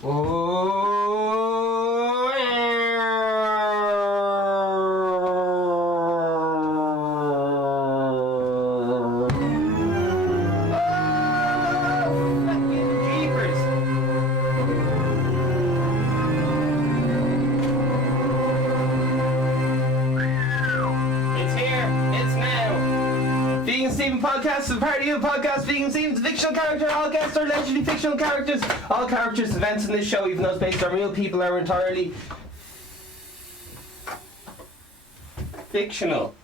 Oh, fucking jeepers. It's here. It's now. Vegan Steven Podcast is a parody of podcast. Vegan Steven's a fictional character. All guests are allegedly fictional characters. All characters, events in this show, even though it's based on real people, are entirely fictional.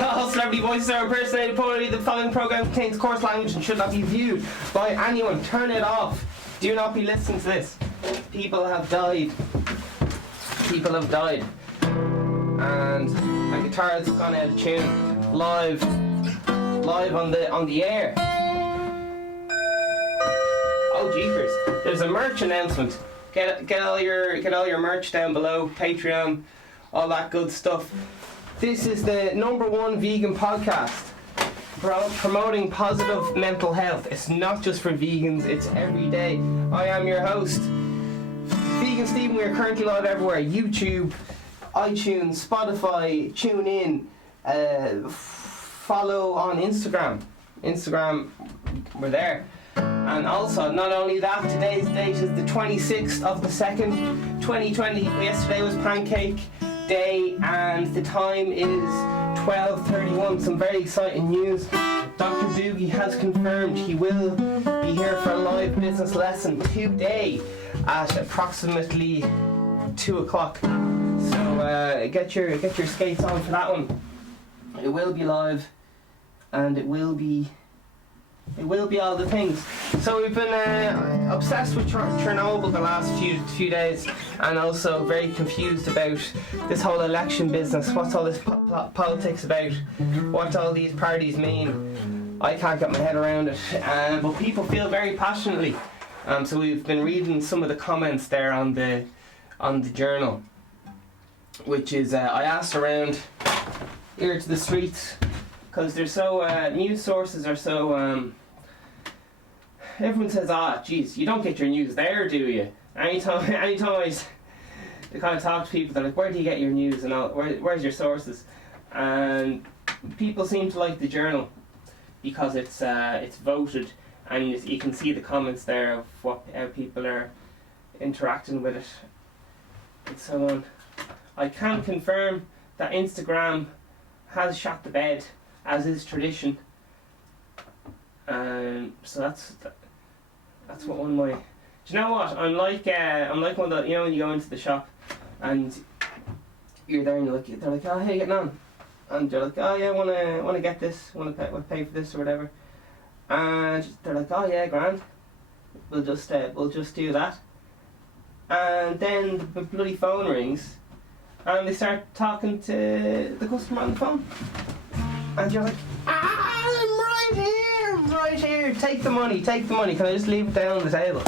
All celebrity voices are impersonated. Poorly. The following program contains coarse language and should not be viewed by anyone. Turn it off. Do not be listening to this. People have died. People have died. And my guitar has gone out of tune. Live on the air. Oh jeepers! There's a merch announcement. Get all your merch down below. Patreon, all that good stuff. This is the #1 vegan podcast promoting positive mental health. It's not just for vegans. It's every day. I am your host, Vegan Steven. We are currently live everywhere: YouTube, iTunes, Spotify. Tune in. Follow on Instagram. We're there. And also, not only that, today's date is the 26th of the 2nd, 2020. Yesterday was Pancake Day, and the time is 12:31. Some very exciting news. Dr. Boogie has confirmed he will be here for a live business lesson today at approximately 2 o'clock. So get your skates on for that one. It will be live, and it will be all the things. So we've been obsessed with Chernobyl the last few days, and also very confused about this whole election business. What's all this politics about? What all these parties mean? I can't get my head around it, but people feel very passionately. So we've been reading some of the comments there on the journal, which is I asked around here to the streets, because they're so news sources are so everyone says, geez, you don't get your news there, do you? Anytime I kind of talk to people, they're like, where do you get your news and all? Where's your sources? And people seem to like the journal because it's voted, and you can see the comments there of how people are interacting with it and so on. I can confirm that Instagram has shot the bed, as is tradition. So that's what one of my. Do you know what? I'm like one of the, when you go into the shop and you're there and they're like, oh, how you getting on? And you're like, oh yeah, wanna get this, wanna pay for this or whatever. And they're like, oh yeah, grand. We'll just do that. And then the bloody phone rings, and they start talking to the customer on the phone, and you're like, I'm right here, take the money, can I just leave it down on the table?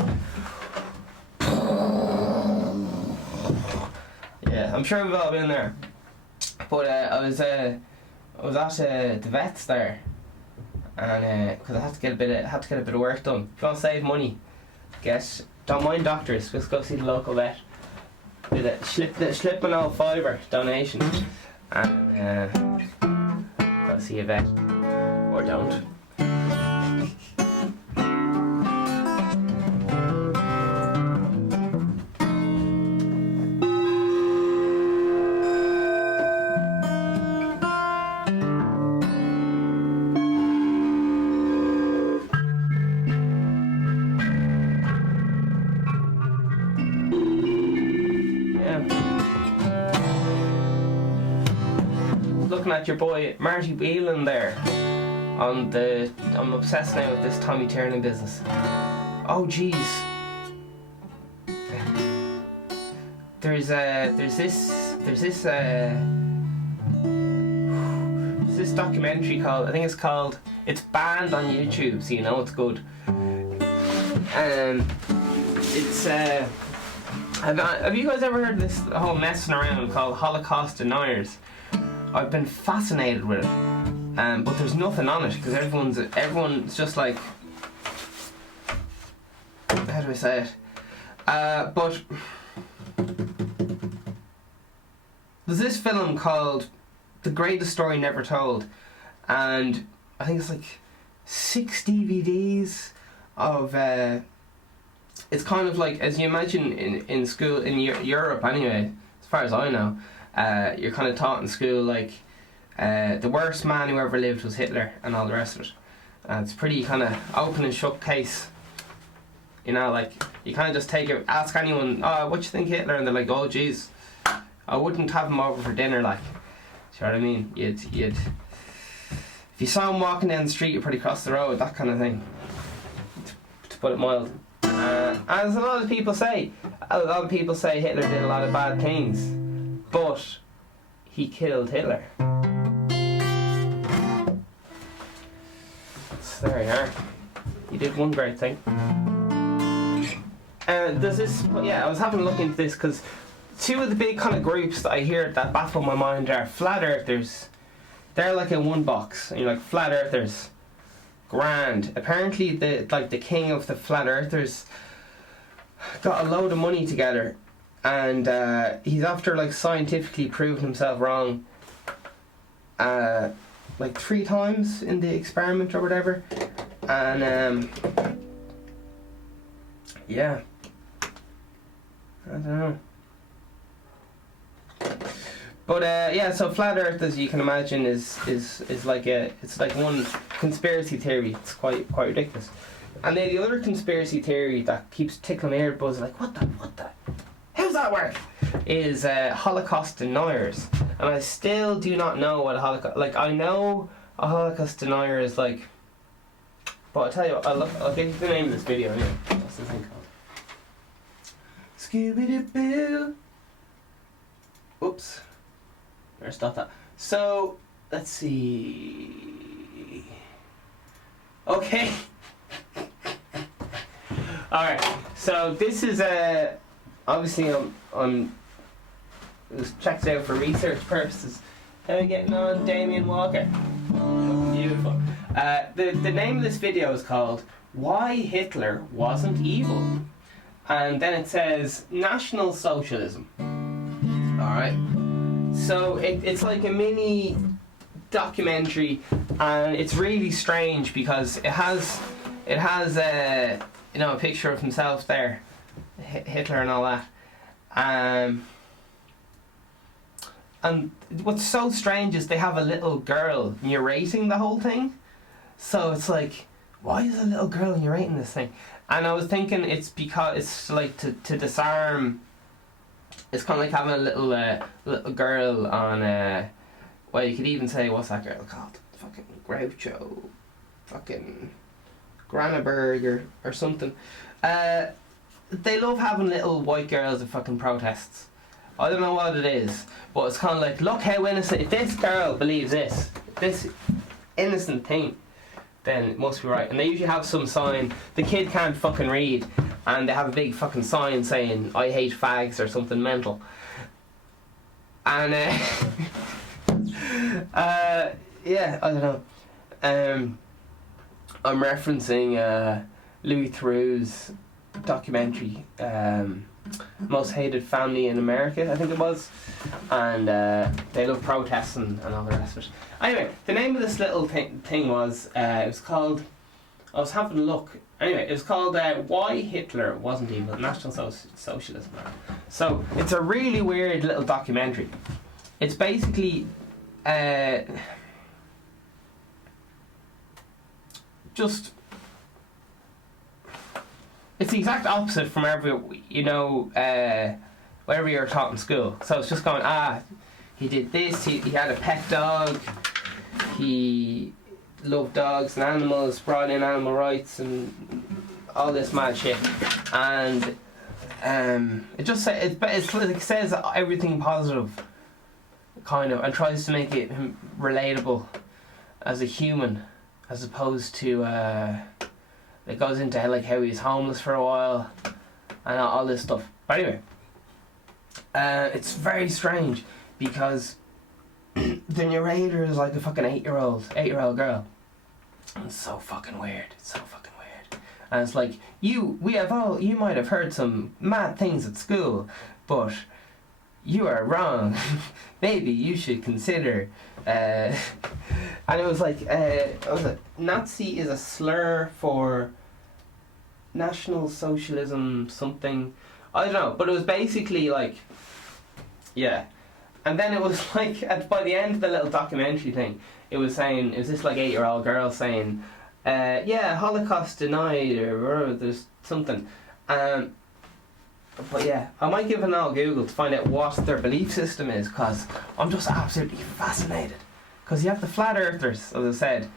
Yeah, I'm sure we've all been there. But I was at the vet's there, and because I had to get a bit of work done. If you want to save money, don't mind doctors, just go see the local vet. Slip an old fiver donation, and go see a vet, or don't. Looking at your boy Marty Whelan there I'm obsessed now with this Tommy Tiernan business. Oh jeez. There's this documentary called, it's banned on YouTube, so you know it's good. It's have you guys ever heard of this whole messing around called Holocaustdeniers? I've been fascinated with it, but there's nothing on it because everyone's just like, how do I say it? But there's this film called The Greatest Story Never Told, and I think it's like 6 DVDs of it's kind of like, as you imagine in school in Europe anyway, as far as I know, you're kind of taught in school like the worst man who ever lived was Hitler and all the rest of it. It's pretty kind of open and shut case, you know, like you kind of just take it, ask anyone, oh, what you think Hitler, and they're like, oh geez, I wouldn't have him over for dinner, like, do you know what I mean? You'd if you saw him walking down the street, you'd probably cross the road, that kind of thing, to put it mild. As a lot of people say Hitler did a lot of bad things, but he killed Hitler. So there you are. He did one great thing. There's this, yeah, I was having a look into this because two of the big kind of groups that I hear that baffle my mind are flat earthers. They're like in one box, and you're like, flat earthers, grand. Apparently the king of the flat earthers got a load of money together, and he's after like scientifically proving himself wrong like 3 times in the experiment or whatever, and yeah, I don't know. But yeah, so flat Earth, as you can imagine, is like it's like one conspiracy theory. It's quite ridiculous. And then the other conspiracy theory that keeps tickling my ear buzz, like what the, how's that work? Is Holocaust deniers, and I still do not know what a Holocaust. Like I know a Holocaust denier is like, but I'll tell you what, I'll give you the name of this video anyway. What's the thing called? Scooby-Doo-Boo. Oops. Better stop that. So, let's see. Okay. Alright, so this is obviously it was checked out for research purposes. How are you getting on, Damien Walker? Beautiful. The name of this video is called Why Hitler Wasn't Evil. And then it says National Socialism. Alright. So it's like a mini documentary, and it's really strange because it has you know, a picture of himself there, Hitler and all that, and what's so strange is they have a little girl narrating the whole thing. So it's like, why is a little girl narrating this thing? And I was thinking it's because it's like to disarm. It's kind of like having a little girl on well, you could even say, what's that girl called? Fucking Groucho, fucking Granaberg or something. They love having little white girls at fucking protests. I don't know what it is, but it's kind of like, look how innocent. If this girl believes this innocent thing, then it must be right. And they usually have some sign. The kid can't fucking read, and they have a big fucking sign saying, I hate fags, or something mental. And yeah, I don't know. I'm referencing Louis Theroux's documentary, Most Hated Family in America, I think it was, and they love protesting and all the rest of it. Anyway, the name of this little thing was, it was called, I was having a look, anyway, it was called Why Hitler Wasn't Evil, National Socialism. So, it's a really weird little documentary. It's basically just, it's the exact opposite from whatever you're taught in school. So it's just going, he did this, he had a pet dog, he loved dogs and animals, brought in animal rights and all this mad shit. And it just it says everything positive, kind of, and tries to make it relatable as a human, as opposed to it goes into like how he was homeless for a while and all this stuff. But anyway, it's very strange because the narrator is like a fucking 8-year-old girl. It's so fucking weird. And it's like, you might have heard some mad things at school, but you are wrong. Maybe you should consider. And it was like, Nazi is a slur for National Socialism something. I don't know, but it was basically like, yeah. And then it was like, by the end of the little documentary thing, it was this like 8-year-old girl saying, yeah, Holocaust denied, or there's something. But yeah, I might give an old Google to find out what their belief system is, because I'm just absolutely fascinated. Because you have the flat earthers, as I said,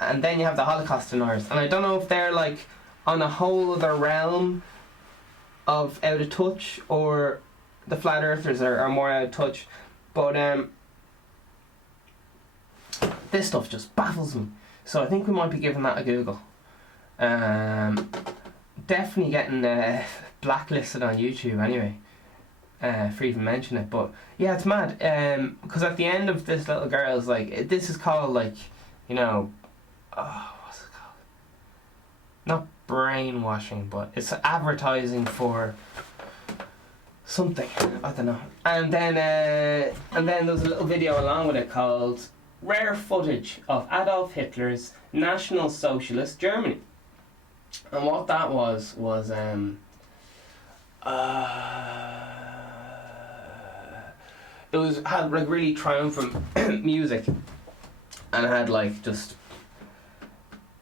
and then you have the Holocaust deniers, and I don't know if they're like on a whole other realm of out of touch, or the flat earthers are more out of touch. But this stuff just baffles me. So I think we might be giving that a Google. Definitely getting blacklisted on YouTube anyway, for even mentioning it. But yeah, it's mad. Because at the end of this little girl's like, this is called like, what's it called? Not brainwashing, but it's advertising for something. I don't know. And then there was a little video along with it called "Rare Footage of Adolf Hitler's National Socialist Germany." And what that was it had like really triumphant music, and it had like just,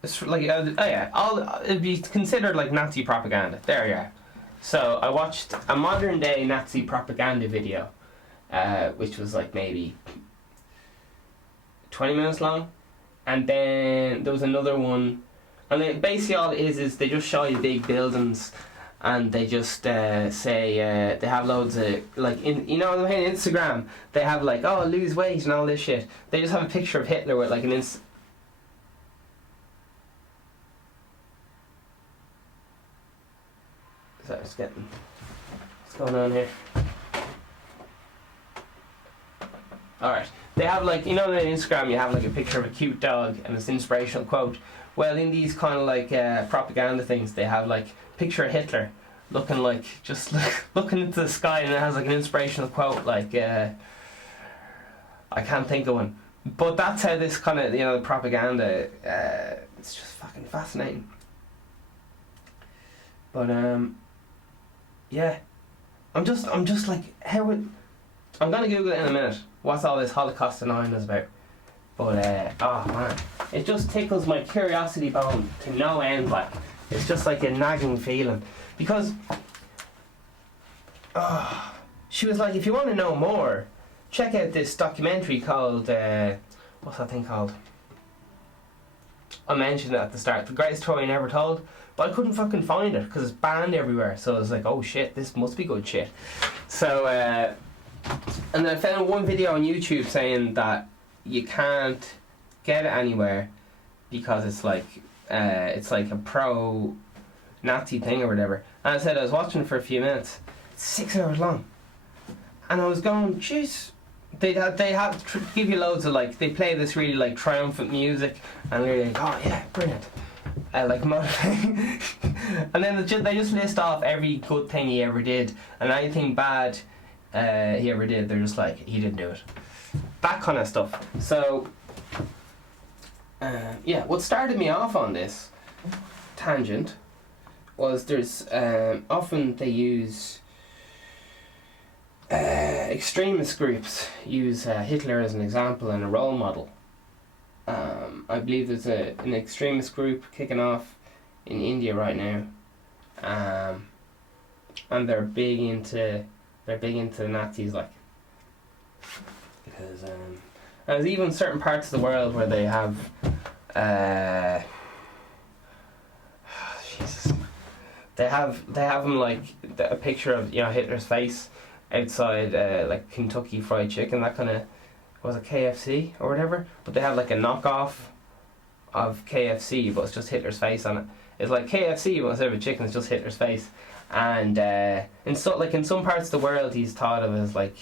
it's like it'd be considered like Nazi propaganda. There you are. So I watched a modern day Nazi propaganda video, which was like maybe 20 minutes long, and then there was another one, and basically all it is they just show you big buildings, and they just say they have loads of like in Instagram they have like, oh, lose weight and all this shit. They just have a picture of Hitler with like an what's going on here? Alright. They have like, on Instagram you have like a picture of a cute dog and it's an inspirational quote. Well, in these kind of like propaganda things, they have like picture of Hitler looking like, just looking into the sky, and it has like an inspirational quote like, I can't think of one. But that's how this kind of, propaganda, it's just fucking fascinating. But yeah, I'm just like, I'm gonna Google it in a minute. What's all this Holocaust denying is about? But oh man, it just tickles my curiosity bone to no end. Like, it's just like a nagging feeling, because she was like, if you want to know more, check out this documentary called what's that thing called? I mentioned it at the start, The Greatest Story Never Told, but I couldn't fucking find it because it's banned everywhere. So I was like, oh shit, this must be good shit. So and then I found one video on YouTube saying that you can't get it anywhere because it's like a pro-Nazi thing or whatever. And I said I was watching it for a few minutes. It's 6 hours long, and I was going, jeez. They have to give you loads of like, they play this really like triumphant music, and they're like, oh yeah, brilliant, like motivating. And then they just list off every good thing he ever did, and anything bad he ever did, they're just like, he didn't do it. That kind of stuff. So yeah, what started me off on this tangent was there's often they use extremist groups use Hitler as an example and a role model. I believe there's an extremist group kicking off in India right now, and they're big into the Nazis, like, because there's even certain parts of the world where they have Jesus, they have them like a picture of Hitler's face outside like Kentucky Fried Chicken, that kind of, was it KFC or whatever, but they have like a knockoff of KFC, but it's just Hitler's face on it. It's like KFC, but instead of a chicken, it's just Hitler's face. And in some parts of the world, he's thought of as like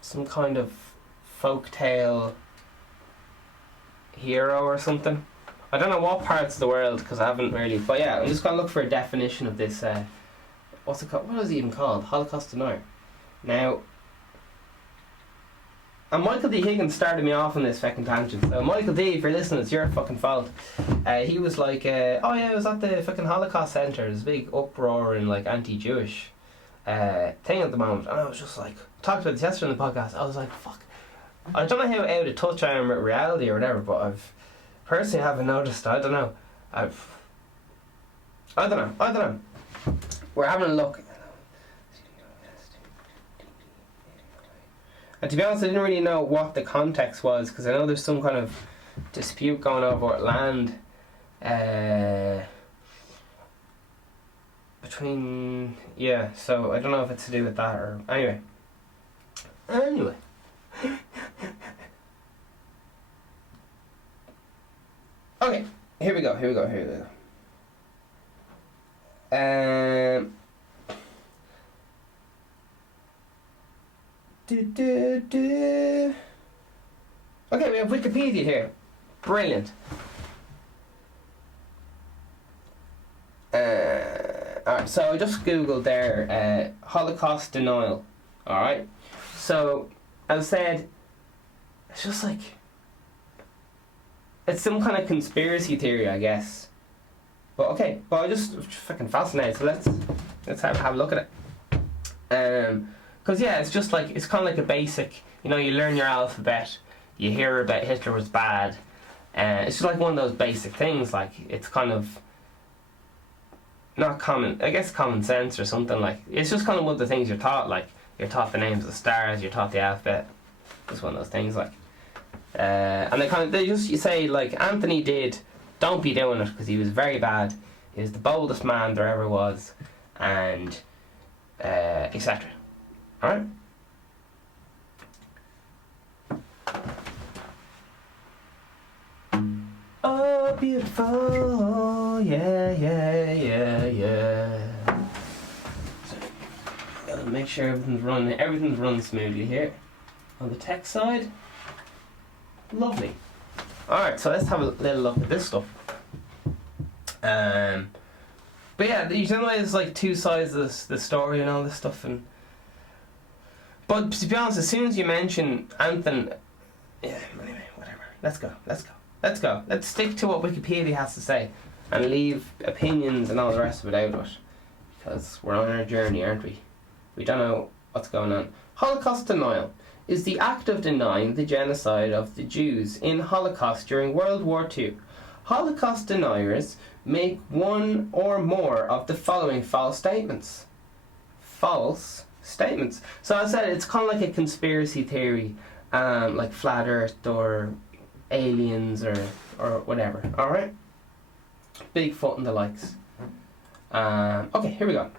some kind of folk tale hero or something. I don't know what parts of the world because I haven't really. But yeah, I'm just gonna look for a definition of this. What's it called? What is it even called? Holocaust denier. Now, and Michael D. Higgins started me off on this fucking tangent. So Michael D., if you're listening, it's your fucking fault. He was like, oh yeah, I was at the fucking Holocaust Centre. There's a big uproar and like anti-Jewish thing at the moment. And I was just like, talked about this yesterday on the podcast. I was like, fuck. I don't know how out of touch I am with reality or whatever, but I've personally haven't noticed. I don't know. I don't know. We're having a look. And to be honest, I didn't really know what the context was because I know there's some kind of dispute going over land between, yeah, so I don't know if it's to do with that or anyway. Okay, here we go. Okay, we have Wikipedia here. Brilliant. Alright, so I just googled there Holocaust denial. Alright, so as I said, it's just like it's some kind of conspiracy theory, I guess. But okay, but I just fucking fascinated. So let's have a look at it. Because yeah, it's just like, it's kind of like a basic, you know, you learn your alphabet, you hear about Hitler was bad, it's just like one of those basic things, like, it's kind of, not common, I guess common sense or something, like, it's just kind of one of the things you're taught, like, you're taught the names of the stars, you're taught the alphabet, just one of those things, like, and they just, you say, like, Anthony did, don't be doing it, because he was very bad, he was the boldest man there ever was, and, etc. Alright? Oh, beautiful, yeah. So, gotta make sure everything's running smoothly here. On the tech side, lovely. Alright, so let's have a little look at this stuff. But yeah, you know there's like two sides of the story and all this stuff, but to be honest, as soon as you mention Anthony, yeah, anyway, whatever. Let's go. Let's stick to what Wikipedia has to say and leave opinions and all the rest of it out of it. Because we're on our journey, aren't we? We don't know what's going on. Holocaust denial is the act of denying the genocide of the Jews in Holocaust during World War II. Holocaust deniers make one or more of the following false statements. So I said it's kind of like a conspiracy theory, like flat Earth or aliens or whatever. All right, Bigfoot and the likes. Okay, here we go.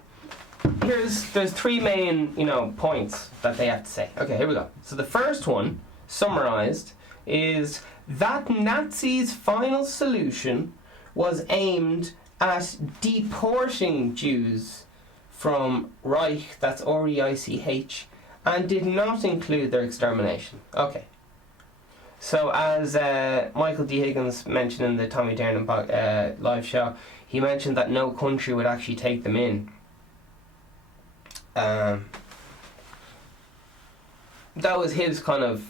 There's three main points that they have to say. Okay, here we go. So the first one, summarized, is that Nazis' final solution was aimed at deporting Jews from Reich, that's R-E-I-C-H, and did not include their extermination. Okay. So as Michael D. Higgins mentioned in the Tommy Tiernan live show, he mentioned that no country would actually take them in. That was his kind of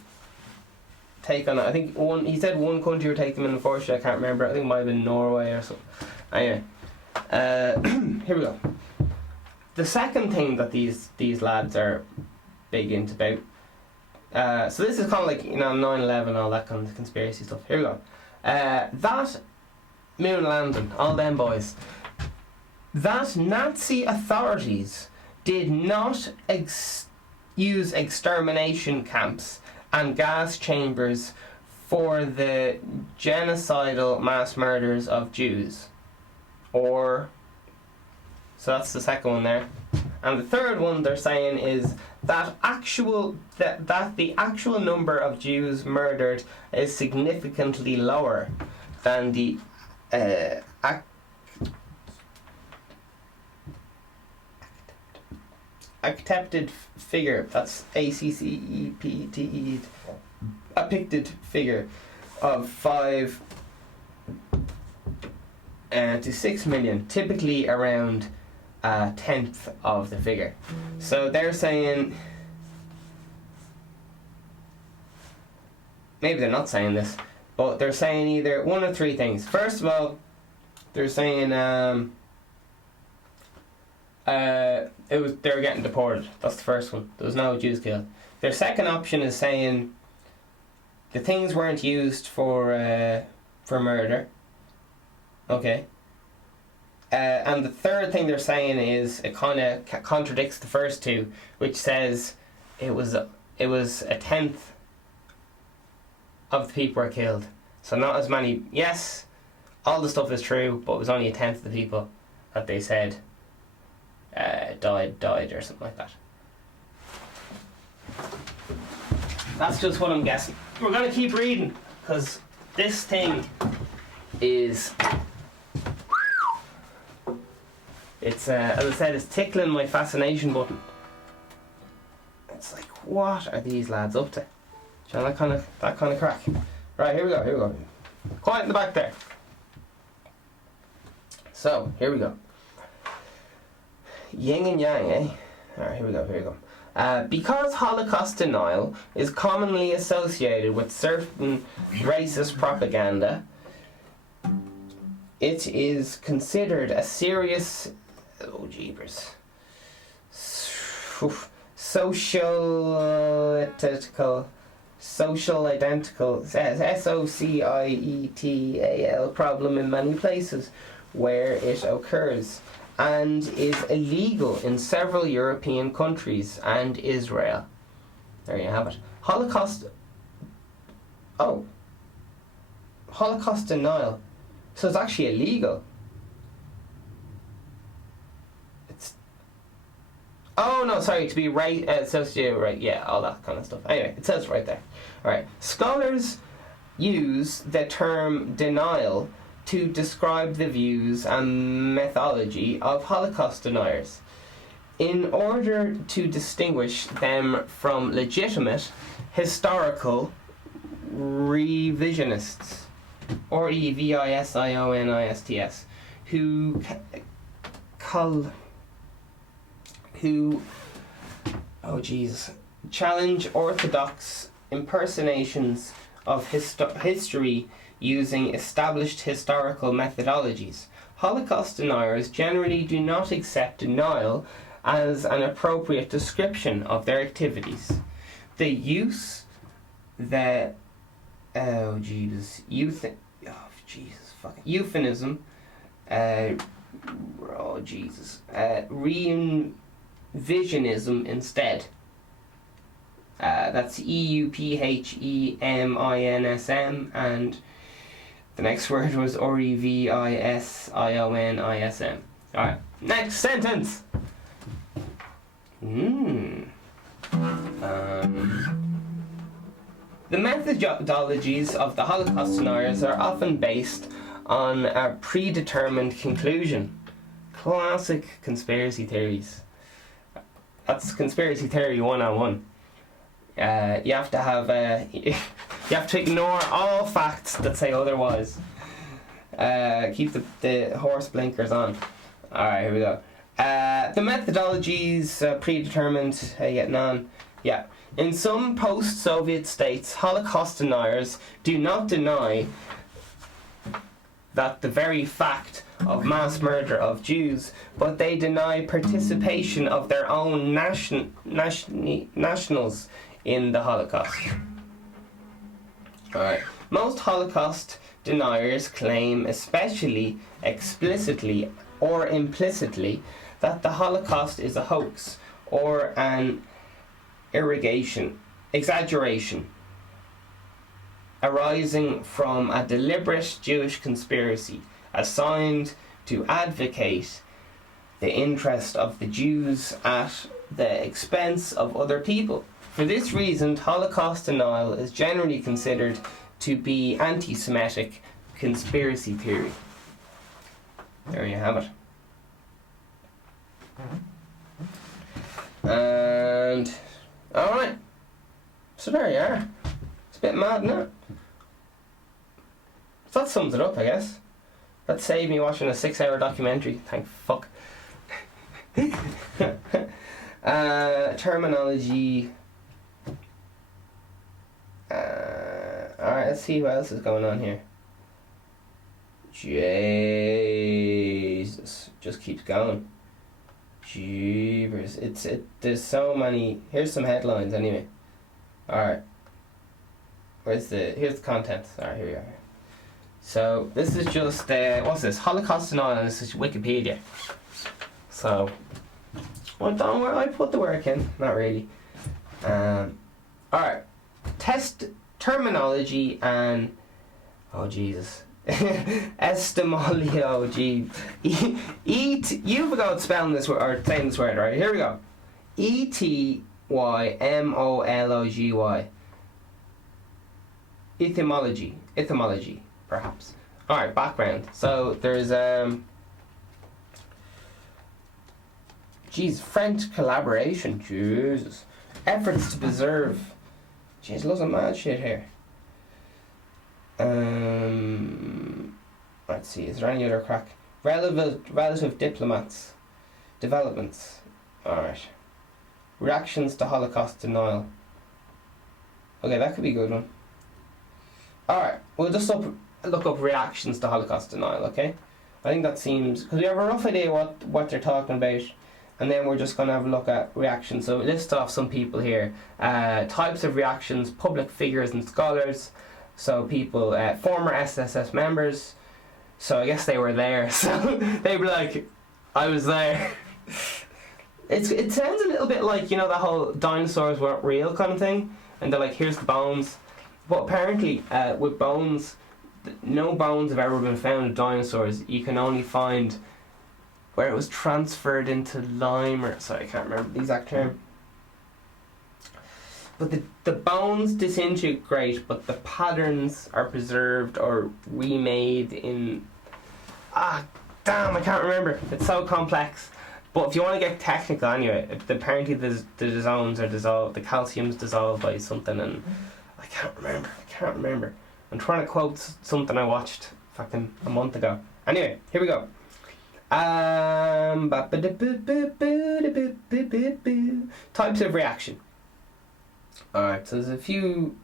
take on it. I think he said one country would take them in, unfortunately I can't remember. I think it might have been Norway or something. Anyway, here we go. The second thing that these lads are big into about, so this is kind of like 9/11, all that kind of conspiracy stuff. Here we go. That moon landing, all them boys. That Nazi authorities did not use extermination camps and gas chambers for the genocidal mass murders of Jews. So that's the second one there. And the third one they're saying is that the actual number of Jews murdered is significantly lower than the accepted figure. That's ACCEPTE, depicted figure of 5 to 6 million, typically around a tenth of the figure. So they're saying, maybe they're not saying this, but they're saying either one of three things. First of all, they're saying they were getting deported. That's the first one. There was no Jews killed. Their second option is saying the things weren't used for murder. Okay. And the third thing they're saying is it kind of contradicts the first two, which says it was a tenth of the people were killed. So not as many. Yes, all the stuff is true, but it was only a tenth of the people that they said died or something like that. That's just what I'm guessing. We're going to keep reading, because this thing is... It's, as I said, it's tickling my fascination button. It's like, what are these lads up to? You know, that kind of crack. Right, here we go. Quiet in the back there. So, here we go. Yin and yang, eh? Alright, here we go. Because Holocaust denial is commonly associated with certain racist propaganda, it is considered a serious... Oh, jeepers. Social identical, societal problem in many places where it occurs, and is illegal in several European countries and Israel. There you have it. Holocaust denial. So it's actually illegal. To be right, associated right, yeah, all that kind of stuff. Anyway, it says right there. Alright, scholars use the term denial to describe the views and methodology of Holocaust deniers in order to distinguish them from legitimate historical revisionists, or revisionists, who challenge orthodox impersonations of history using established historical methodologies. Holocaust deniers generally do not accept denial as an appropriate description of their activities. Euphemism, revisionism instead. That's EUPHEMINSM, and the next word was REVISIONISM. Alright, next sentence. The methodologies of the Holocaust deniers are often based on a predetermined conclusion. Classic conspiracy theories. That's conspiracy theory 101. You have to ignore all facts that say otherwise. Keep the horse blinkers on. Alright, here we go. The methodologies predetermined. How you getting on? Yeah. In some post-Soviet states, Holocaust deniers do not deny that the very fact of mass murder of Jews, but they deny participation of their own nationals in the Holocaust. Alright. Most Holocaust deniers claim, especially explicitly or implicitly, that the Holocaust is a hoax or an exaggeration arising from a deliberate Jewish conspiracy assigned to advocate the interest of the Jews at the expense of other people. For this reason, Holocaust denial is generally considered to be anti-Semitic conspiracy theory. There you have it. And alright, so there you are. It's a bit mad, isn't it? So that sums it up, I guess. That saved me watching a 6-hour documentary. Thank fuck. Terminology. Alright, let's see what else is going on here. Jesus, just keeps going. Jeebers, there's so many. Here's some headlines anyway. Alright. Here's the contents. Alright, here we are. So, this is just, what's this? Holocaustdeniers, this is Wikipedia. So, well, don't worry, I put the work in. Not really. Alright. Test terminology and, oh Jesus. Estimolio, gee. You've got spelling this word, or saying this word, right? Here we go. Etymology. Etymology, perhaps. Alright, background. So there's French collaboration, Jesus. Efforts to preserve. Jeez, loads of mad shit here. Let's see, is there any other crack? Relative developments. Alright. Reactions to Holocaust denial. Okay, that could be a good one. Alright, we'll just look up reactions to Holocaust denial, okay? I think that seems, because we have a rough idea what they're talking about, and then we're just going to have a look at reactions. So we list off some people here. Types of reactions, public figures and scholars. So people, former SSS members. So I guess they were there. So they were like, I was there. It sounds a little bit like, that whole dinosaurs weren't real kind of thing. And they're like, here's the bones. But apparently, with bones, no bones have ever been found of dinosaurs. You can only find where it was transferred into lime, or sorry, I can't remember the exact term. But the bones disintegrate, but the patterns are preserved or remade in... damn, I can't remember. It's so complex. But if you want to get technical anyway, apparently the zones are dissolved, the calcium's dissolved by something, and I can't remember. I'm trying to quote something I watched fucking a month ago. Anyway, here we go. Types of reaction. Alright, so there's a few.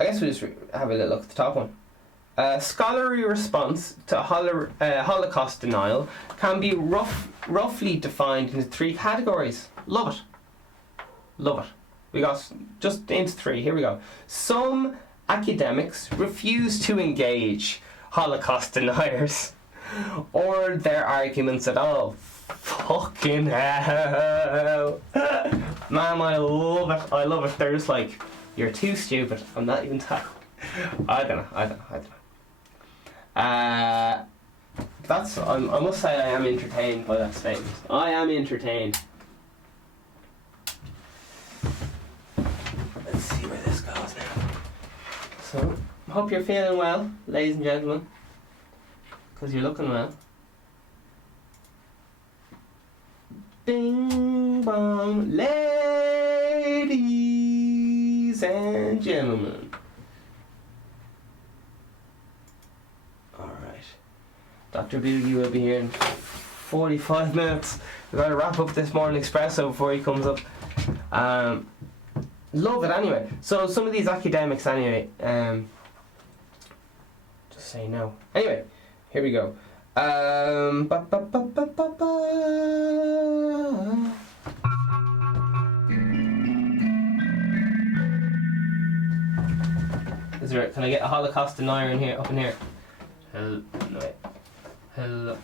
I guess we'll just have a little look at the top one. Scholarly response to Holocaust denial can be roughly defined into 3 categories. Love it. We got just into 3. Here we go. Some academics refuse to engage Holocaust deniers or their arguments at all. Fucking hell. Man, I love it. They're just like, you're too stupid. I'm not even talking. I don't know. I must say I am entertained by that statement. I am entertained. Let's see where this goes now. So, hope you're feeling well, ladies and gentlemen, because you're looking well. Bing bong, ladies and gentlemen. Alright. Dr. Boogie will be here in 45 minutes. We've got to wrap up this morning espresso before he comes up. Love it anyway. So some of these academics anyway, just say no. Anyway, here we go. Is there? Can I get a Holocaust denier in here? Up in here. Hello. No, wait. Hello.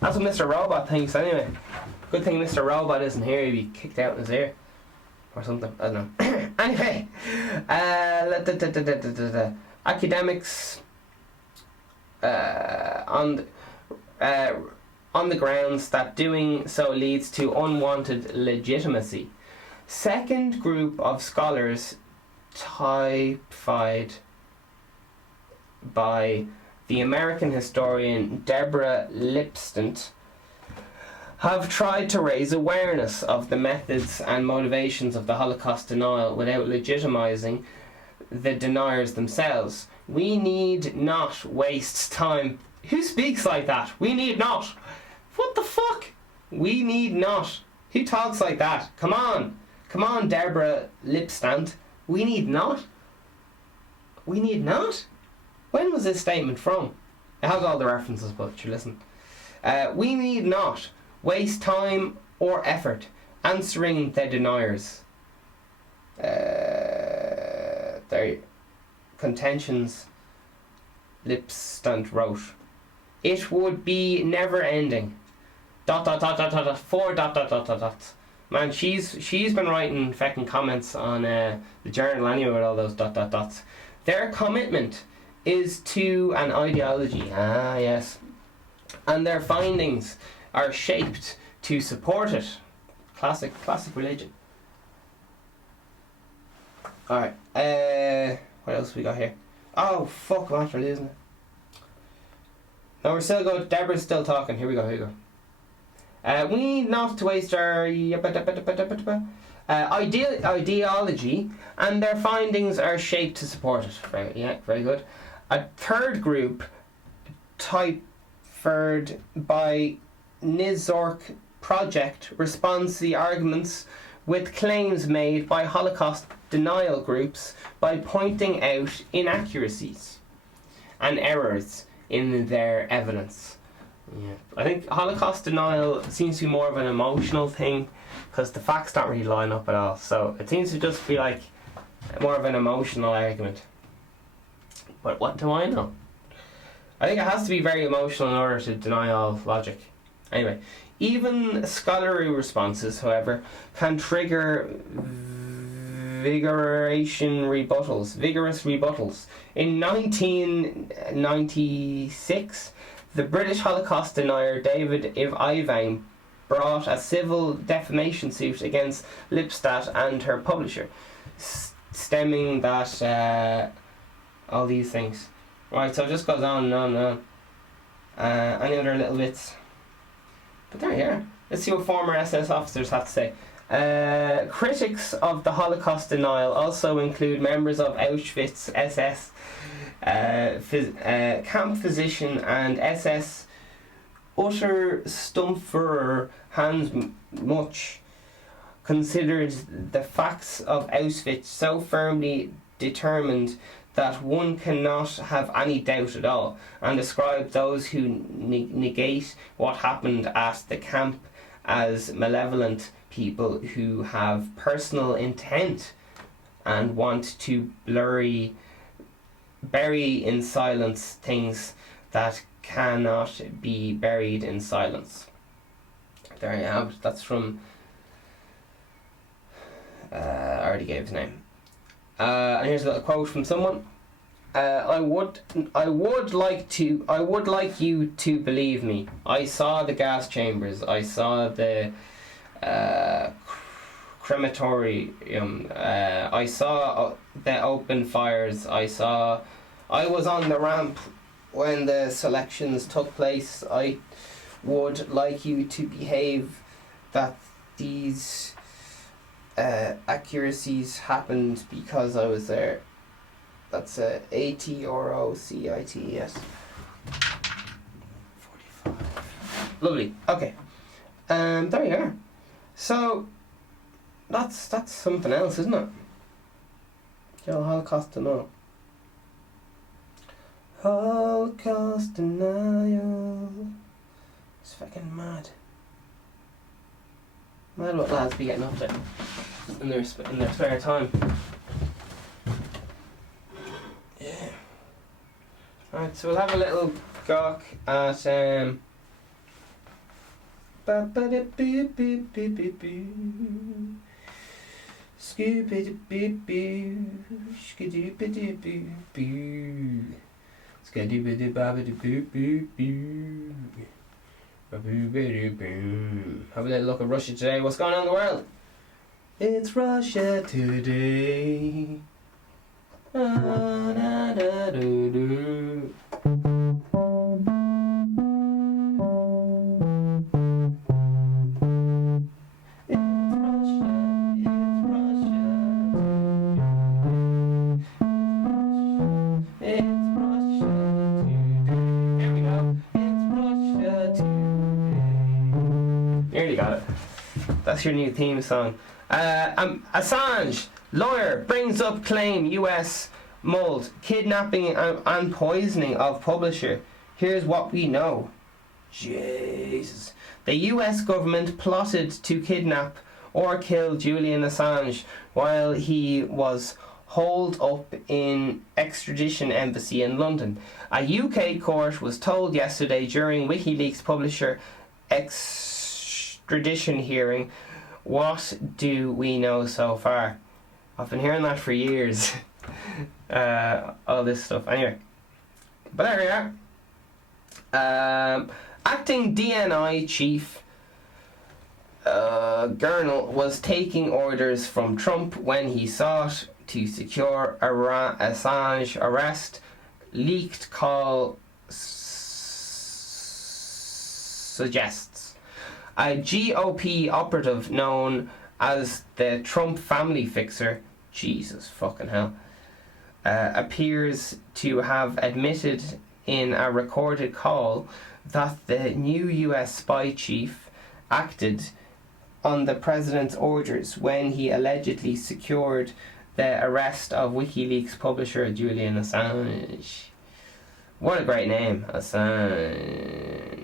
That's what Mr. Robot thinks anyway. Good thing Mr. Robot isn't here, he'd be kicked out in his ear. Or something, I don't know. Anyway, academics on the grounds that doing so leads to unwanted legitimacy. Second group of scholars, typified by the American historian Deborah Lipstant, have tried to raise awareness of the methods and motivations of the Holocaust denial without legitimizing the deniers themselves. We need not waste time. Who speaks like that? We need not. What the fuck? We need not. Who talks like that? Come on. Come on, Deborah Lipstant. We need not. We need not? When was this statement from? It has all the references, but you listen. We need not waste time or effort answering the deniers. Their contentions, Lipstant wrote. It would be never ending. ... 4 ... Man, she's been writing fucking comments on the journal anyway with all those ... Their commitment is to an ideology. Ah, yes. And their findings are shaped to support it. Classic religion. Alright, what else we got here? Oh, fuck, I'm after losing it. No, we're still going. Deborah's still talking. Here we go. We need not to waste our ideology, and their findings are shaped to support it. Very good. A third group, typefared by Nizork Project, responds to the arguments with claims made by Holocaust denial groups by pointing out inaccuracies and errors in their evidence. Yeah. I think Holocaust denial seems to be more of an emotional thing because the facts don't really line up at all. So it seems to just be like more of an emotional argument. But what do I know? I think it has to be very emotional in order to deny all logic. Anyway, even scholarly responses, however, can trigger vigorous rebuttals. In 1996, the British Holocaust denier David Ivane brought a civil defamation suit against Lipstadt and her publisher, stemming that all these things. Right, so it just goes on and on and on. Any other little bits? But there you are. Let's see what former SS officers have to say. Critics of the Holocaust denial also include members of Auschwitz SS camp physician and SS Untersturmführer Hans Much considered the facts of Auschwitz so firmly determined that one cannot have any doubt at all, and described those who negate what happened at the camp as malevolent people who have personal intent and want to bury in silence things that cannot be buried in silence. There you have it. That's from I already gave his name. And here's a little quote from someone. I would like you to believe me. I saw the gas chambers. I saw the crematorium. I saw the open fires. I was on the ramp when the selections took place. I would like you to behave that these accuracies happened because I was there. That's ATROCITES. 45. Lovely. Okay. There you are. So that's something else, isn't it? Holocaust denial. Holocaust denial. It's fucking mad. Mad what lads be getting up to in their spare time. Yeah. Alright, so we'll have a little gawk at have a little look at Russia today. What's going on in the world? It's Russia today. Da-da-da-do-do. Nearly got it. That's your new theme song. Assange, lawyer, brings up claim US mold, kidnapping and poisoning of publisher. Here's what we know. Jesus. The US government plotted to kidnap or kill Julian Assange while he was holed up in extradition embassy in London. A UK court was told yesterday during WikiLeaks publisher extradition hearing. What do we know so far? I've been hearing that for years. All this stuff. Anyway. But there we are. Acting DNI chief Gernal was taking orders from Trump when he sought to secure Assange arrest. Leaked call suggests. A GOP operative known as the Trump family fixer, Jesus fucking hell, appears to have admitted in a recorded call that the new US spy chief acted on the president's orders when he allegedly secured the arrest of WikiLeaks publisher Julian Assange. What a great name, Assange.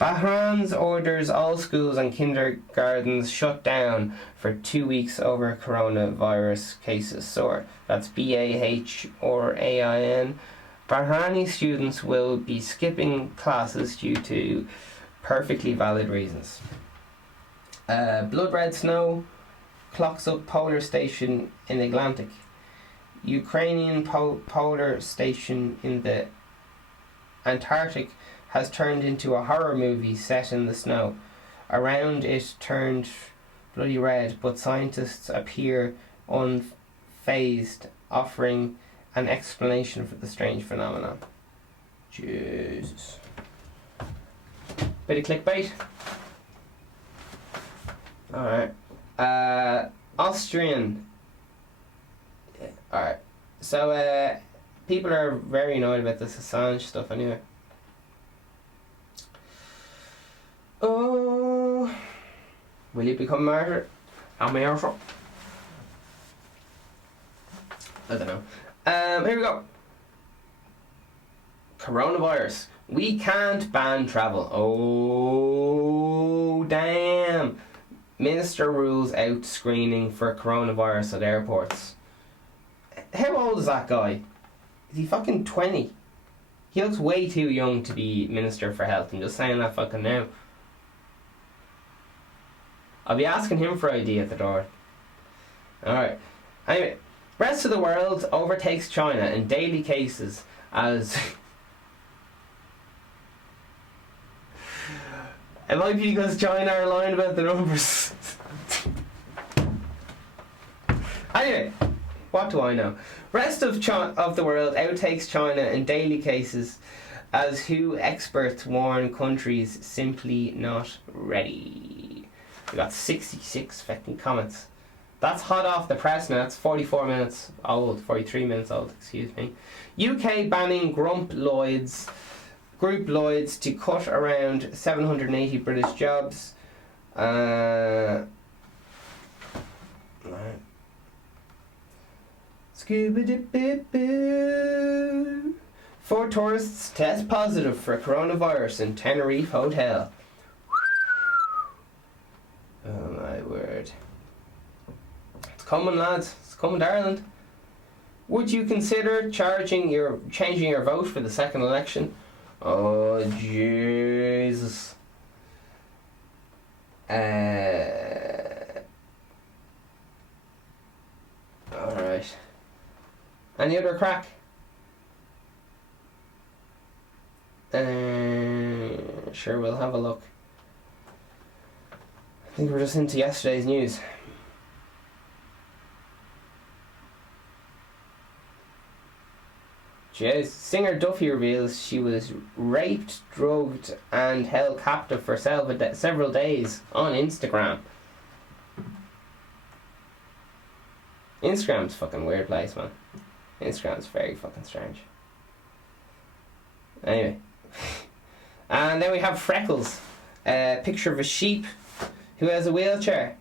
Bahrain's orders all schools and kindergartens shut down for 2 weeks over coronavirus cases soar. That's BAHRAIN. Bahraini students will be skipping classes due to perfectly valid reasons. Blood red snow clocks up polar station in Atlantic. Ukrainian polar station in the Antarctic has turned into a horror movie set in the snow. Around it turned bloody red, but scientists appear unfazed, offering an explanation for the strange phenomenon. Jesus. Bit of clickbait. Alright. Austrian. Alright. So, people are very annoyed about this Assange stuff anyway. Oh. Will you become a martyr? I don't know. Here we go. Coronavirus. We can't ban travel. Oh, damn. Minister rules out screening for coronavirus at airports. How old is that guy? Is he fucking 20? He looks way too young to be Minister for Health. I'm just saying that fucking now. I'll be asking him for ID at the door. Alright. Anyway, rest of the world overtakes China in daily cases as... It might be because China are lying about the numbers. Anyway, what do I know? Rest of the world outtakes China in daily cases as WHO experts warn countries simply not ready. We got 66 fucking comments. That's hot off the press now. It's 44 minutes old, 43 minutes old, excuse me. UK banning Group Lloyds to cut around 780 British jobs. Right. Scooby-Doo. 4 tourists test positive for coronavirus in Tenerife hotel. Oh my word. It's coming, lads. It's coming to Ireland. Would you consider changing your vote for the second election? Oh Jesus. Alright. Any other crack? Sure, we'll have a look. I think we're just into yesterday's news. Jeez. Singer Duffy reveals she was raped, drugged and held captive for several days on Instagram. Instagram's a fucking weird place, man. Instagram's very fucking strange. Anyway. And then we have Freckles. A picture of a sheep who has a wheelchair.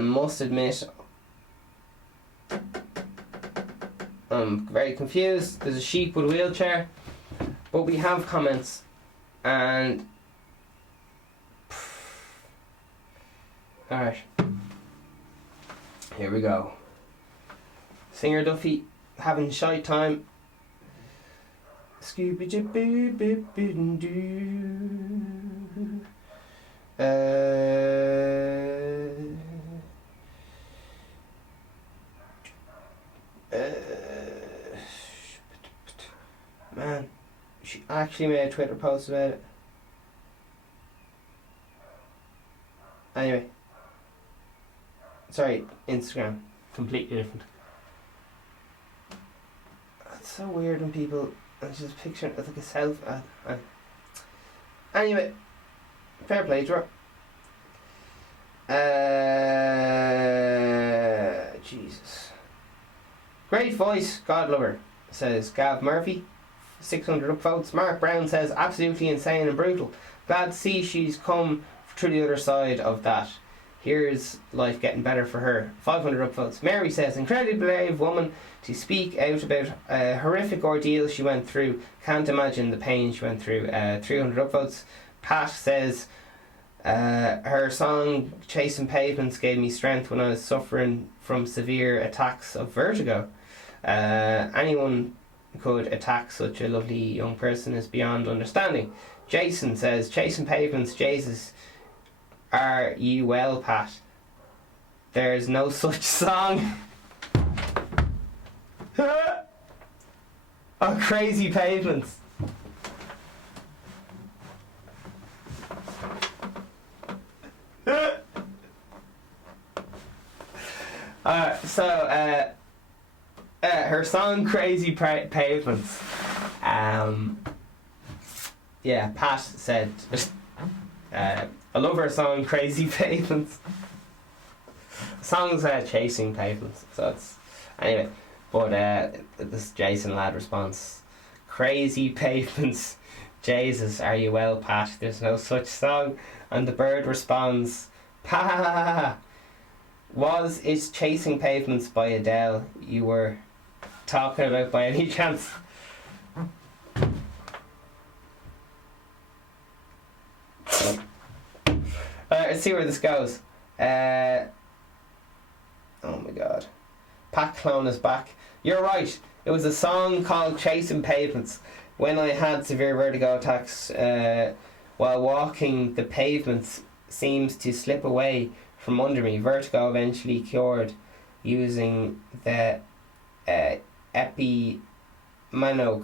Must admit, I'm very confused. There's a sheep with a wheelchair. But we have comments. And... Alright. Here we go. Singer Duffy having shy time. Scooby Jibby Bibby Doo. Man, she actually made a Twitter post about it. Anyway. Sorry, Instagram. Completely different. It's so weird when people... It's just picturing it as like a self... Anyway. Fair play to her. Jesus. Great voice, God love her, says Gav Murphy. 600 upvotes. Mark Brown says, absolutely insane and brutal. Glad to see she's come through the other side of that. Here's life getting better for her. 500 upvotes. Mary says, incredibly brave woman to speak out about a horrific ordeal she went through. Can't imagine the pain she went through. 300 upvotes. Pat says, her song Chasing Pavements gave me strength when I was suffering from severe attacks of vertigo. Anyone could attack such a lovely young person is beyond understanding. Jason says, Chasing Pavements, Jesus, are you well, Pat? There's no such song. Oh, Crazy Pavements. Her song Crazy Pavements. Yeah, Pat said, I love her song Crazy Pavements. The song's Chasing Pavements, so it's... Anyway, but this Jason lad response, Crazy Pavements, Jesus, are you well, Pat? There's no such song. And the bird responds, Pa! Was it Chasing Pavements by Adele you were talking about by any chance? Let's see where this goes. Oh my god. Pat Clone is back. You're right. It was a song called Chasing Pavements. When I had severe vertigo attacks while walking, the pavements seems to slip away from under me. Vertigo eventually cured using the Epimano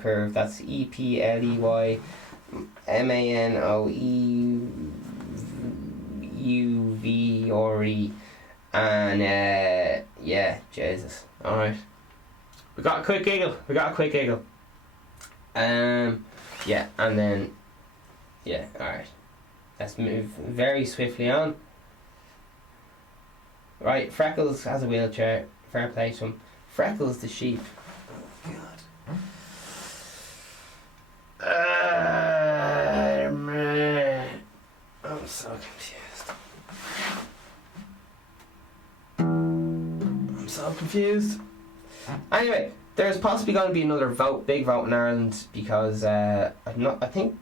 curve. That's EPLEYMANOEUVRE. And yeah, Jesus. Alright. We got a quick giggle. Yeah, and then yeah, alright. Let's move very swiftly on. Right, Freckles has a wheelchair. Fair play to him. Freckles the sheep. Oh god. I'm so confused. Anyway, there's possibly going to be another big vote in Ireland because I think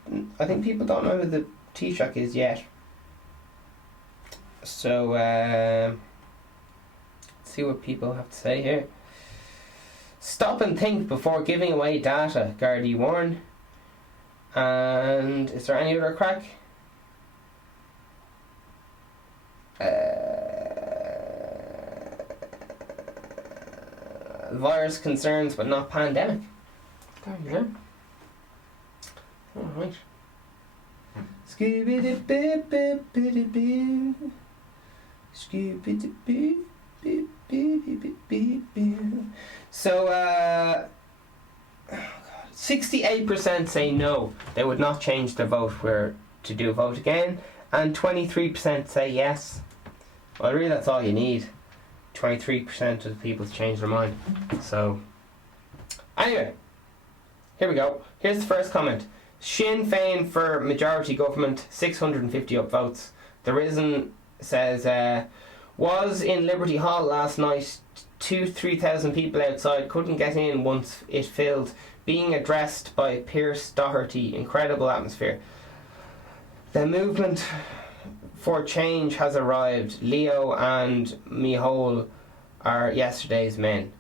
people don't know who the Taoiseach is yet. So let's see what people have to say here. Stop and think before giving away data, Gardaí warn. And is there any other crack? Virus concerns but not pandemic. There you go. Alright. Scooby-Doo-boo-boo-boo-boo. Scooby-Doo-boo-boo-boo-boo. So, 68% say no, they would not change their vote were to do a vote again, and 23% say yes. Well, really, that's all you need. 23% of the people to change their mind. So, anyway, here we go. Here's the first comment. Sinn Féin for majority government, 650 upvotes. The Risen says, was in Liberty Hall last night, 3,000 people outside, couldn't get in once it filled. Being addressed by Pierce Doherty, incredible atmosphere. The movement for change has arrived. Leo and Mihol are yesterday's men.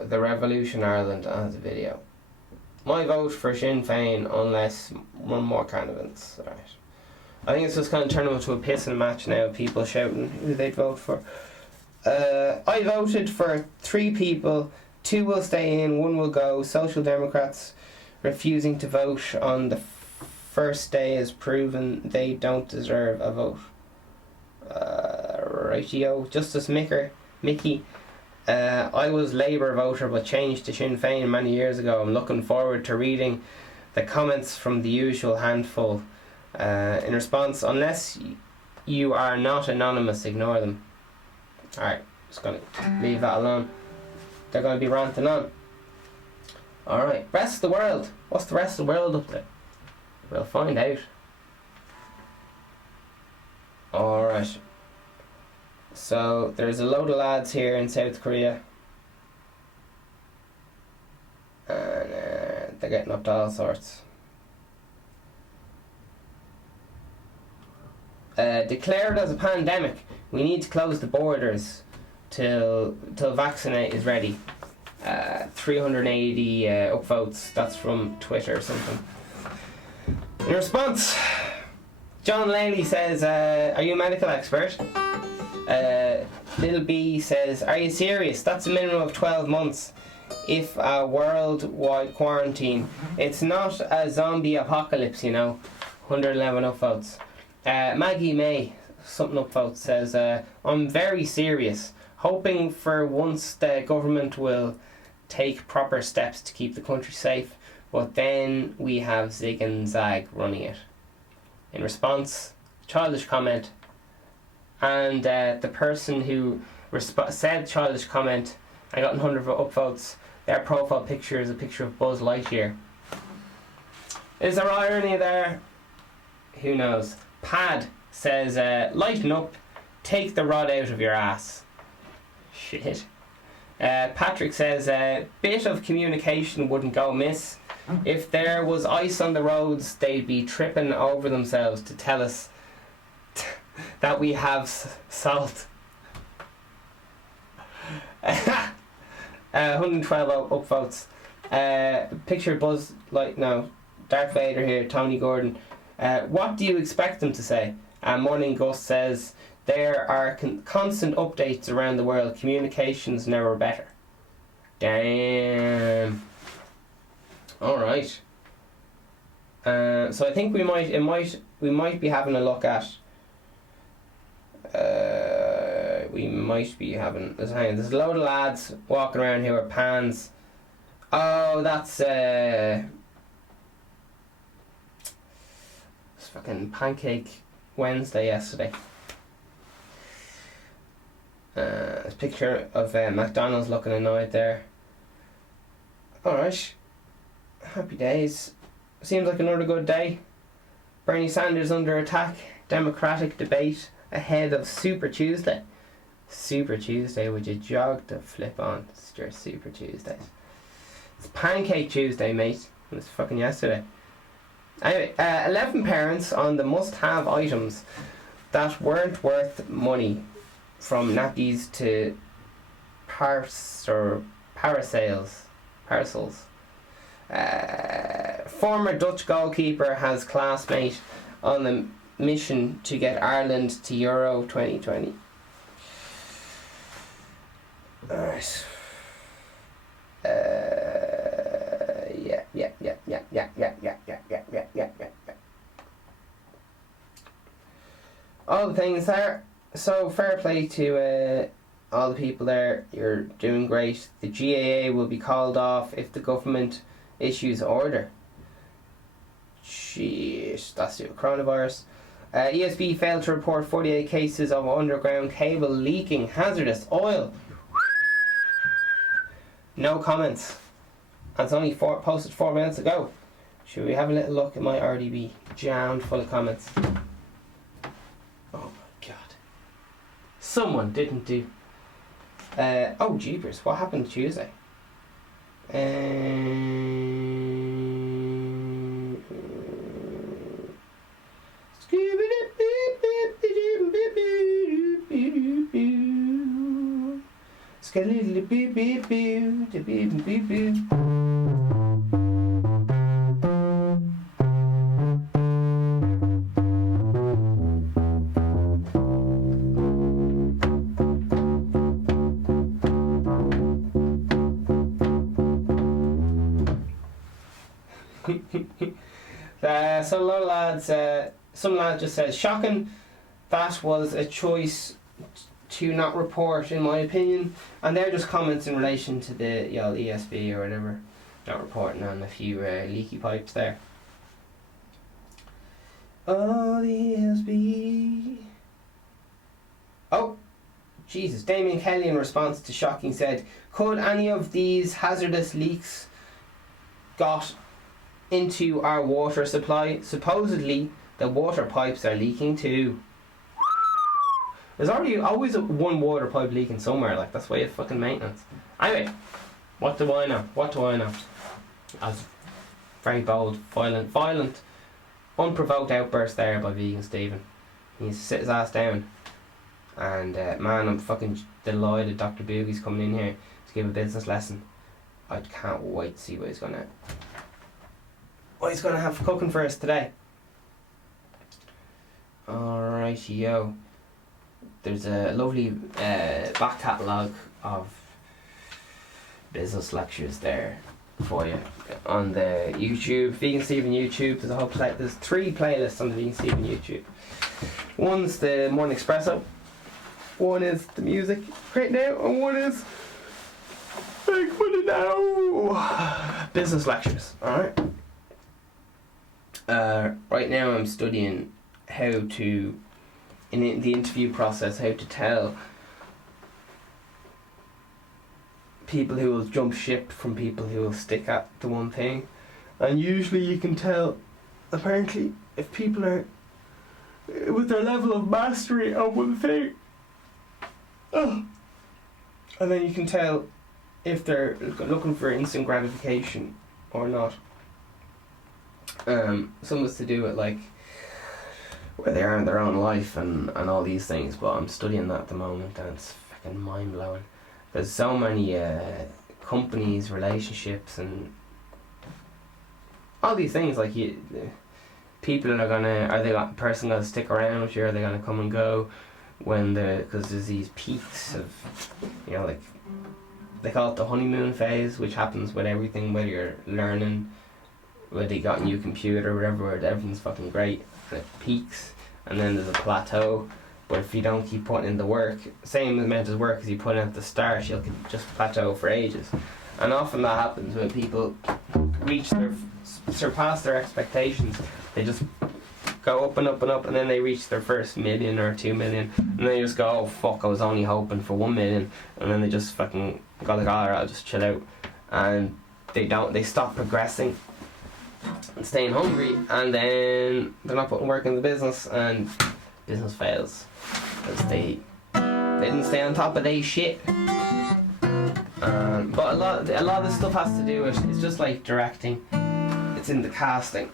The Revolution Ireland as a video. My vote for Sinn Féin unless one more candidates. Right. I think it's just kind of turning into a pissing match now, people shouting who they'd vote for. I voted for 3 people, 2 will stay in, 1 will go. Social Democrats refusing to vote on the first day has proven they don't deserve a vote. Rightio. Justice Mickey. I was Labour voter but changed to Sinn Féin many years ago. I'm looking forward to reading the comments from the usual handful. In response, unless you are not anonymous, ignore them. Alright, just going to leave that alone. They're going to be ranting on. Alright, rest of the world. What's the rest of the world up to? We'll find out. Alright. So, there's a load of lads here in South Korea. And they're getting up to all sorts. Declared as a pandemic, we need to close the borders till vaccinate is ready. 380 upvotes. That's from Twitter or something. In response, John Laley says, are you a medical expert? Little B says, are you serious? That's a minimum of 12 months if a worldwide quarantine. It's not a zombie apocalypse, you know. 111 upvotes. Maggie May, something upvote, says, I'm very serious, hoping for once the government will take proper steps to keep the country safe, but then we have Zig and Zag running it. In response, childish comment, and the person who said childish comment, I got 100 upvotes, their profile picture is a picture of Buzz Lightyear. Is there irony there? Who knows? Pad says, lighten up, take the rod out of your ass. Shit. Patrick says, bit of communication wouldn't go amiss. If there was ice on the roads, they'd be tripping over themselves to tell us that we have salt. 112 upvotes. Picture Buzz, Darth Vader here, Tony Gordon. What do you expect them to say? Morning Gust says, there are constant updates around the world. Communication's never better. Damn. Alright. So I think we might be having a look at there's a load of lads walking around here with pans. Oh, that's it's fucking Pancake Wednesday yesterday. There's a picture of McDonald's looking annoyed there. Alright. Happy days. Seems like another good day. Bernie Sanders under attack. Democratic debate ahead of Super Tuesday. Super Tuesday, would you jog the flip on? It's your Super Tuesday. It's Pancake Tuesday, mate. It was fucking yesterday. Anyway, 11 parents on the must-have items that weren't worth money, from nappies to parcels. Former Dutch goalkeeper has classmate on the mission to get Ireland to Euro 2020. Alright. all the things there. So fair play to all the people there. You're doing great. The GAA will be called off if the government issues order. Shit, that's the coronavirus. ESB failed to report 48 cases of underground cable leaking hazardous oil. No comments. That's only posted 4 minutes ago. Should we have a little look at my RDB? Jammed full of comments. Oh my god. Someone didn't do... oh jeepers, what happened Tuesday? So a lot of lads, some lad just says, shocking, that was a choice to not report in my opinion, and they're just comments in relation to the ESB or whatever, not reporting on a few leaky pipes there. Oh, the ESB. Oh, Jesus. Damien Kelly in response to shocking said, could any of these hazardous leaks got into our water supply? Supposedly the water pipes are leaking too. There's already always one water pipe leaking somewhere, like that's why you have fucking maintenance. Anyway, what do I know? As very bold, violent, unprovoked outburst there by Vegan Stephen. He needs to sit his ass down. And man, I'm fucking delighted Dr. Boogie's coming in here to give a business lesson. I can't wait to see what he's gonna have for cooking for us today. Alrighty-yo. There's a lovely back catalogue of business lectures there for you on the YouTube, Vegan Stephen YouTube. There's 3 playlists on the Vegan Stephen YouTube. One's the Morning Espresso, one is the music right now, and one is business lectures. Alright. Right now I'm studying how to, in the interview process, how to tell people who will jump ship from people who will stick at the one thing. And usually you can tell, apparently, if people are with their level of mastery on one thing, and then you can tell if they're looking for instant gratification or not. Some was to do with like where they are in their own life and all these things, but I'm studying that at the moment and it's fucking mind blowing. There's so many companies, relationships and all these things, like people are the person gonna stick around with you, are they gonna come and go because there's these peaks of, like they call it the honeymoon phase, which happens with everything, whether you're learning, whether you got a new computer, whatever, where everything's fucking great, and it peaks, and then there's a plateau. But if you don't keep putting in the work, same amount of work as you put in at the start, you'll just plateau for ages. And often that happens when people surpass their expectations. They just go up and up and up, and then they reach their first 1 million or 2 million, and then they just go, oh fuck, I was only hoping for 1 million, and then they just fucking go like, alright, I'll just chill out. And they stop progressing and staying hungry, and then they're not putting work in the business, and business fails because they didn't stay on top of their shit. But a lot of this stuff has to do with, it's just like directing. It's in the casting.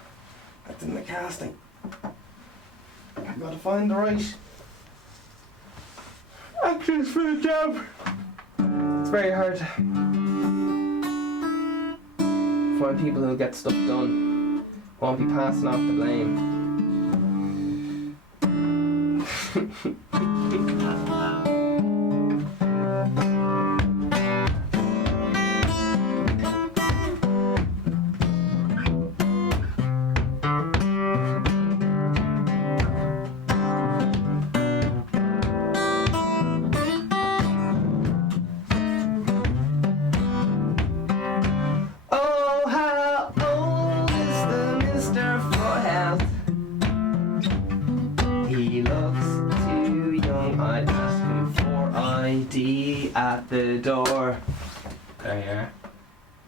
I've got to find the right actors for the job. It's very hard to find people who get stuff done. Won't be passing off the blame. at the door. There you are.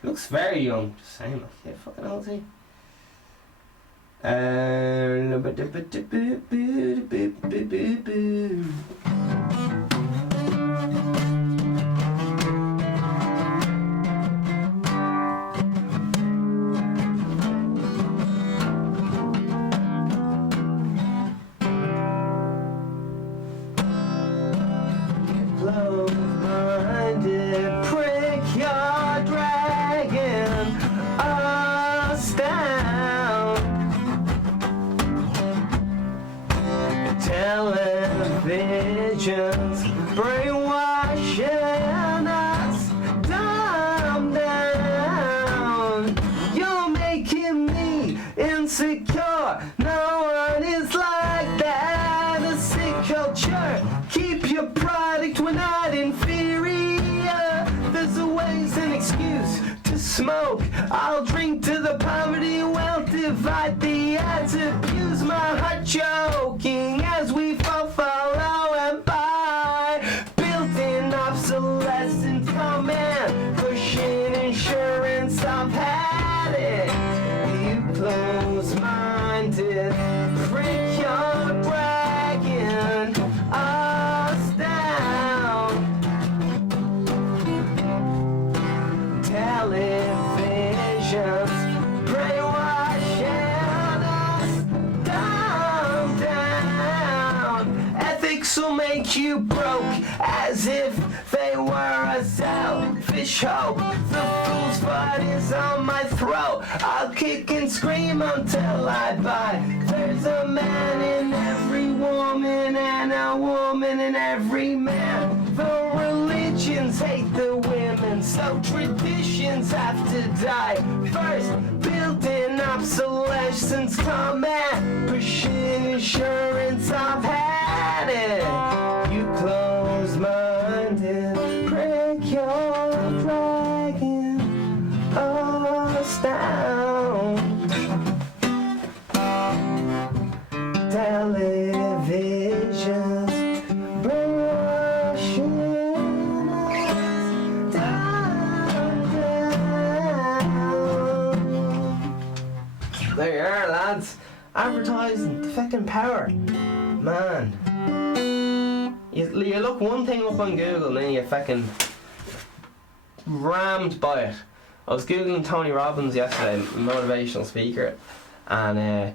Looks very young, just saying, like, yeah, fucking old he. Close-minded prick your dragon us down. Televisions brainwashing us dumb down. You're making me insecure. No one is like that. A sick culture. Keep your product, we're not inferior. There's always an excuse to smoke. I'll drink to the poverty, we'll divide the ads, abuse my heart choking as we follow and buy. Built-in obsolescence, come in, pushing insurance, I've had it. You close-minded, prick your dragon us down. Televisions brainwashing us down. Ethics will make you broke as if they were a selfish hope. The fool's fight is on my throat. I'll kick and scream until I buy. There's a man in every woman and a woman in every man. The religions hate the women, so traditions have to die first. Built-in obsolescence, combat, pushing insurance, I've had it. You close-minded, break your dragon us down. Televisions brainwashing us down. There you are, lads. Advertising, fucking power. Man. You look one thing up on Google and then you fucking rammed by it. I was googling Tony Robbins yesterday, motivational speaker, and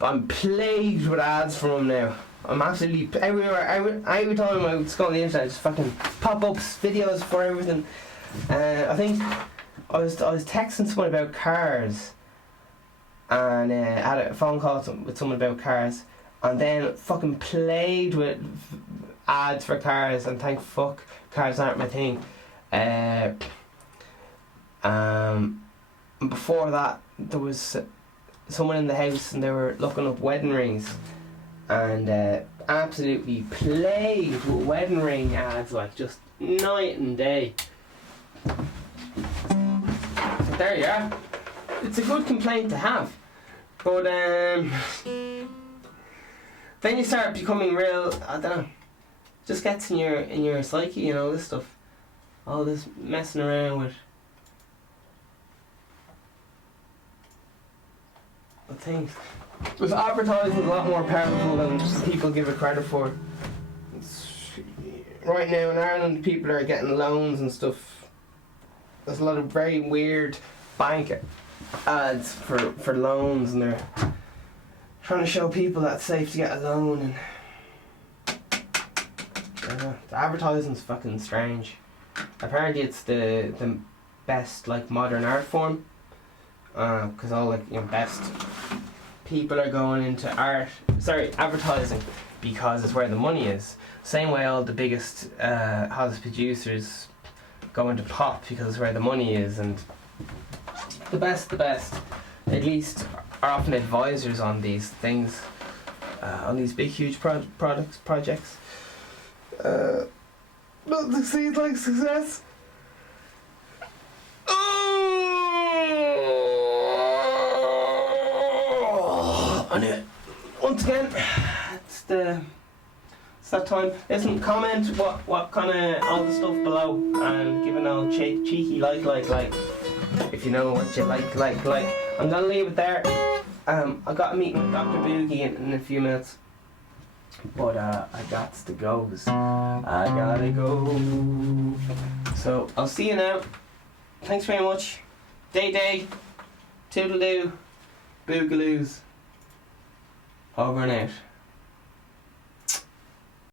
I'm plagued with ads from him now. I'm absolutely everywhere. Every time I just go on the internet, just fucking pop-ups, videos for everything. I think I was texting someone about cars, and had a phone call with someone about cars, and then fucking plagued with ads for cars, and thank fuck cars aren't my thing. Before that, there was someone in the house and they were looking up wedding rings, and absolutely plagued with wedding ring ads, like just night and day. So there you are. It's a good complaint to have, but then you start becoming real, I don't know, just gets in your psyche, you know, this stuff, all this messing around with things. With advertising is a lot more powerful than people give it credit for. Right now in Ireland, people are getting loans and stuff. There's a lot of very weird bank ads for loans, and they're trying to show people that it's safe to get a loan, and the advertising's fucking strange. Apparently it's the best like modern art form, because all like, you know, best people are going into advertising because it's where the money is. Same way all the biggest hottest producers go into pop because it's where the money is, and the best at least are often advisors on these things, on these big huge projects. Not succeed like success. Oh, I knew it. Once again, it's the that time. Listen, comment what kind of all the stuff below and give an old cheeky like if you know what you like. I'm gonna leave it there. I got a meeting with Dr. Boogie in a few minutes, but I got to go. I gotta go. So I'll see you now. Thanks very much. Day. Toodaloo. Boogaloos. Over and out.